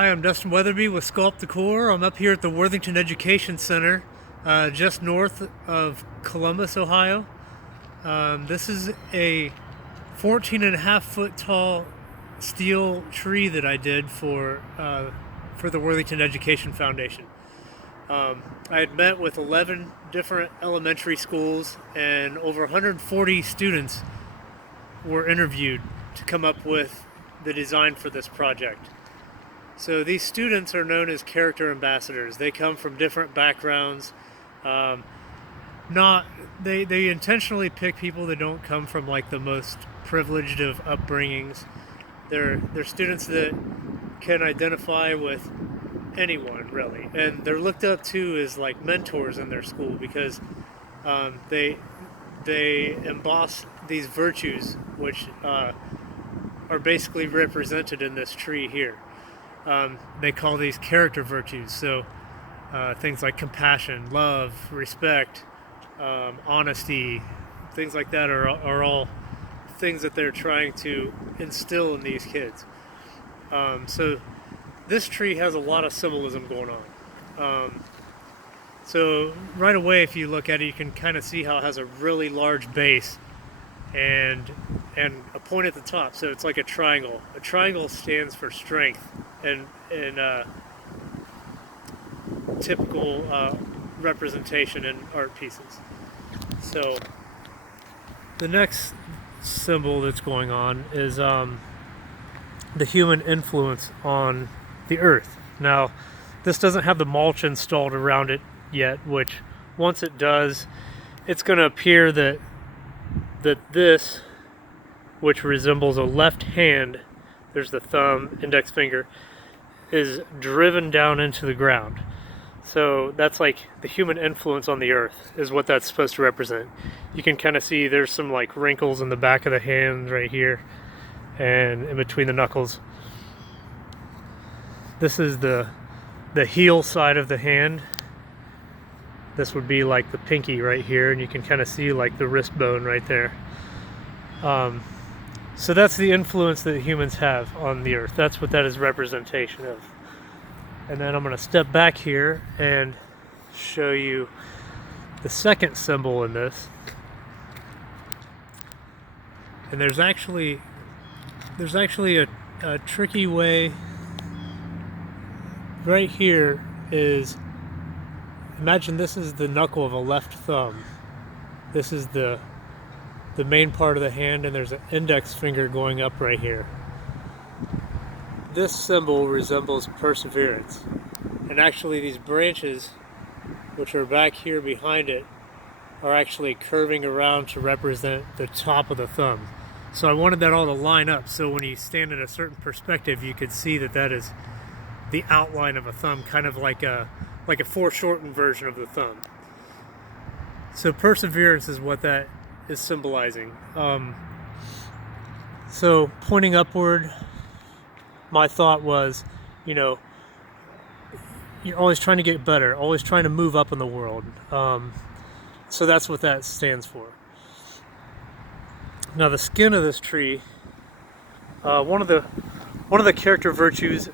Hi, I'm Dustin Weatherby with Sculpt Decor. I'm up here at the Worthington Education Center, just north of Columbus, Ohio. This is a 14 and a half foot tall steel tree that I did for the Worthington Education Foundation. I had met with 11 different elementary schools, and over 140 students were interviewed to come up with the design for this project. So these students are known as character ambassadors. They come from different backgrounds. They intentionally pick people that don't come from like the most privileged of upbringings. They're students that can identify with anyone really, and they're looked up to as like mentors in their school because they emboss these virtues which are basically represented in this tree here. They call these character virtues. So things like compassion, love, respect, honesty, things like that are all things that they're trying to instill in these kids. So this tree has a lot of symbolism going on. So right away, if you look at it, you can kind of see how it has a really large base and a point at the top. So it's like a triangle. A triangle stands for strength and typical representation in art pieces. So the next symbol that's going on is the human influence on the earth. Now, this doesn't have the mulch installed around it yet, which once it does, it's going to appear that this, which resembles a left hand, there's the thumb, index finger, is driven down into the ground. So that's like the human influence on the earth is what that's supposed to represent. You can kind of see there's some like wrinkles in the back of the hand right here and in between the knuckles. This is the heel side of the hand. This would be like the pinky right here, and you can kind of see like the wrist bone right there. So that's the influence that humans have on the earth. That's what that is representation of. And then I'm going to step back here and show you the second symbol in this. And there's actually a tricky way. Right here is, imagine this is the knuckle of a left thumb. This is the main part of the hand, and there's an index finger going up right here. This symbol resembles perseverance. And actually these branches, which are back here behind it, are actually curving around to represent the top of the thumb. So I wanted that all to line up, so when you stand in a certain perspective, you could see that that is the outline of a thumb, kind of like a foreshortened version of the thumb. So perseverance is what that is symbolizing. So pointing upward, my thought was, you're always trying to get better, always trying to move up in the world. So that's what that stands for. Now the skin of this tree, one of the character virtues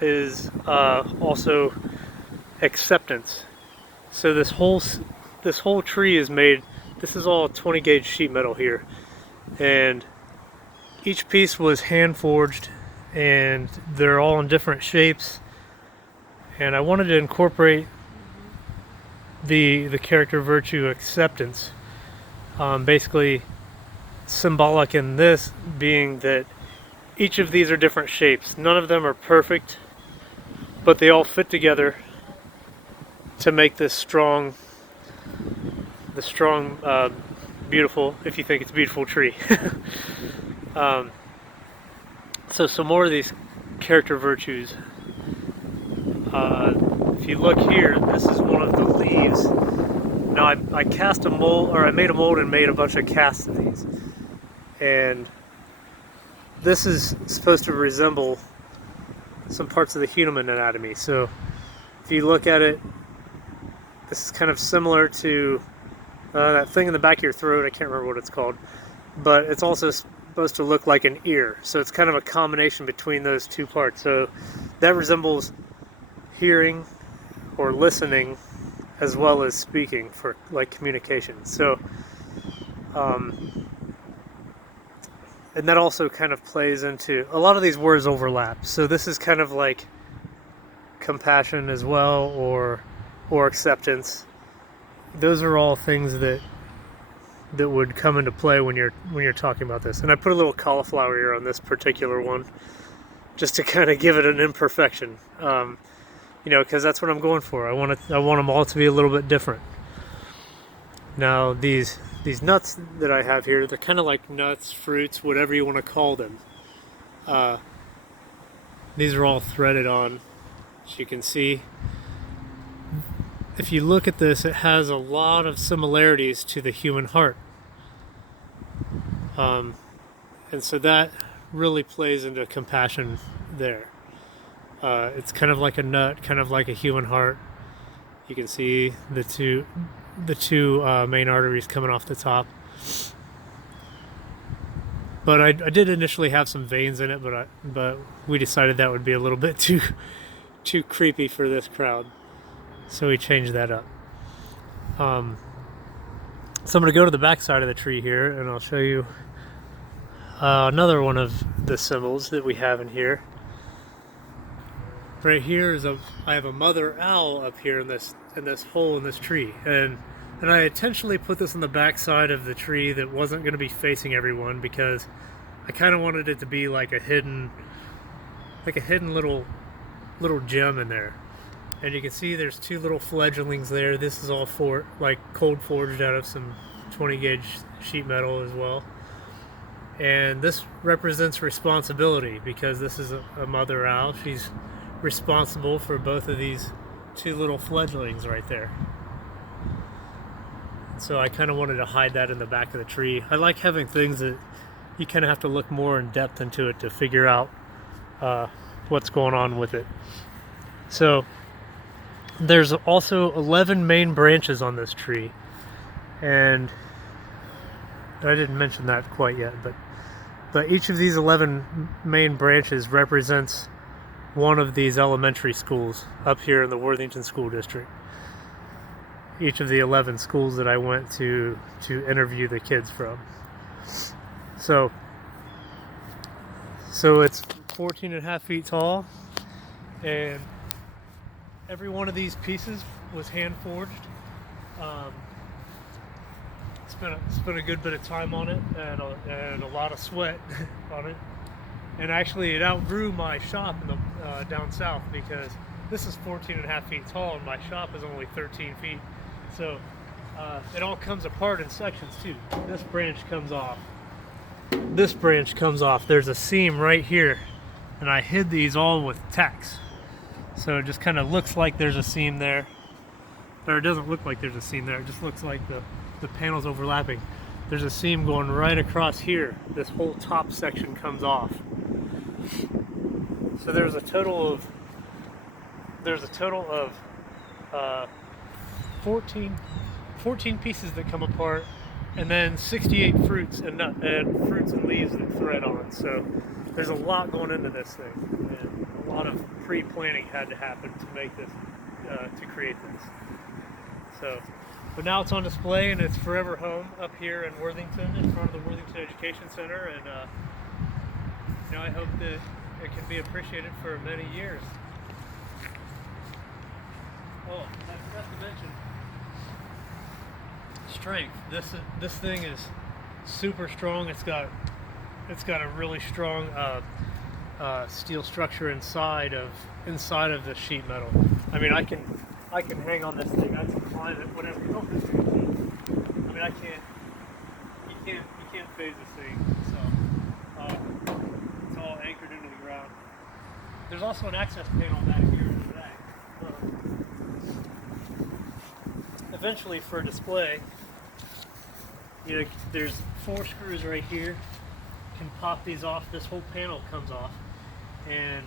is also acceptance. So this whole tree is made. This is all 20 gauge sheet metal here, and each piece was hand forged, and they're all in different shapes. And I wanted to incorporate the character virtue acceptance, basically symbolic in this being that each of these are different shapes. None of them are perfect, but they all fit together to make this strong, beautiful, if you think it's a beautiful tree. So some more of these character virtues. If you look here, this is one of the leaves. Now I cast a mold, or I made a mold and made a bunch of casts of these. And this is supposed to resemble some parts of the human anatomy. So if you look at it, this is kind of similar to that thing in the back of your throat. I can't remember what it's called, but it's also supposed to look like an ear. So it's kind of a combination between those two parts. So that resembles hearing or listening as well as speaking for like communication. So, and that also kind of plays into a lot of these words overlap. So this is kind of like compassion as well, or acceptance. Those are all things that would come into play when you're talking about this. And I put a little cauliflower ear on this particular one, just to kind of give it an imperfection. Because that's what I'm going for. I want them all to be a little bit different. Now these nuts that I have here, they're kind of like nuts, fruits, whatever you want to call them. These are all threaded on, as you can see. If you look at this, it has a lot of similarities to the human heart. And so that really plays into compassion there. It's kind of like a nut, kind of like a human heart. You can see the two main arteries coming off the top. But I did initially have some veins in it, but we decided that would be a little bit too creepy for this crowd. So we changed that up. So I'm going to go to the back side of the tree here, and I'll show you another one of the symbols that we have in here. Right here I have a mother owl up here in this hole in this tree, and I intentionally put this on the back side of the tree that wasn't going to be facing everyone, because I kind of wanted it to be like a hidden little gem in there. And you can see there's two little fledglings there. This is all cold forged out of some 20 gauge sheet metal as well. And this represents responsibility, because this is a mother owl. She's responsible for both of these two little fledglings right there. So I kind of wanted to hide that in the back of the tree. I like having things that you kind of have to look more in depth into it to figure out what's going on with it. So there's also 11 main branches on this tree, and I didn't mention that quite yet, but each of these 11 main branches represents one of these elementary schools up here in the Worthington School District. Each of the 11 schools that I went to interview the kids from. So it's 14.5 feet tall, and every one of these pieces was hand forged. Spent a good bit of time on it, and a lot of sweat on it. And actually, it outgrew my shop down south, because this is 14.5 feet tall, and my shop is only 13 feet. So it all comes apart in sections too. This branch comes off. This branch comes off. There's a seam right here, and I hid these all with tacks. So it just kind of looks like there's a seam there. Or it doesn't look like there's a seam there. It just looks like the panel's overlapping. There's a seam going right across here. This whole top section comes off. So there's a total of 14 pieces that come apart, and then 68 fruits and leaves that thread on. So there's a lot going into this thing, and a lot of pre-planning had to happen to make this, to create this. So, but now it's on display, and it's forever home up here in Worthington, in front of the Worthington Education Center, and I hope that it can be appreciated for many years. Oh, I forgot to mention strength. This thing is super strong. It's got a really strong steel structure inside of the sheet metal. I mean, I can hang on this thing. I can climb it, whatever. I mean, you can't phase this thing. So it's all anchored into the ground. There's also an access panel back here in the back. Eventually, for display, there's 4 screws right here. You can pop these off. This whole panel comes off, and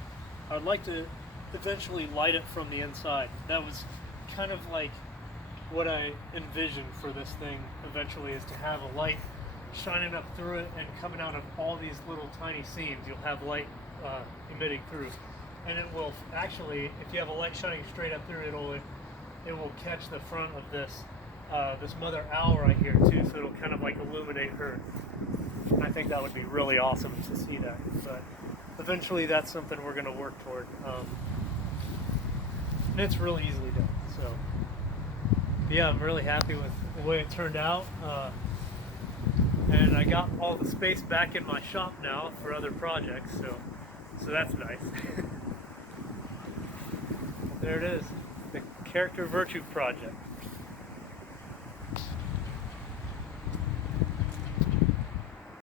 I'd like to eventually light it from the inside. That was kind of like what I envisioned for this thing eventually, is to have a light shining up through it and coming out of all these little tiny seams. You'll have light emitting through, and it will actually, if you have a light shining straight up through, it will catch the front of this mother owl right here too, so it'll kind of like illuminate her. I think that would be really awesome to see that, but eventually that's something we're going to work toward. And it's really easily done. So yeah, I'm really happy with the way it turned out. And I got all the space back in my shop now for other projects, so that's nice. There it is, the Character Virtue project.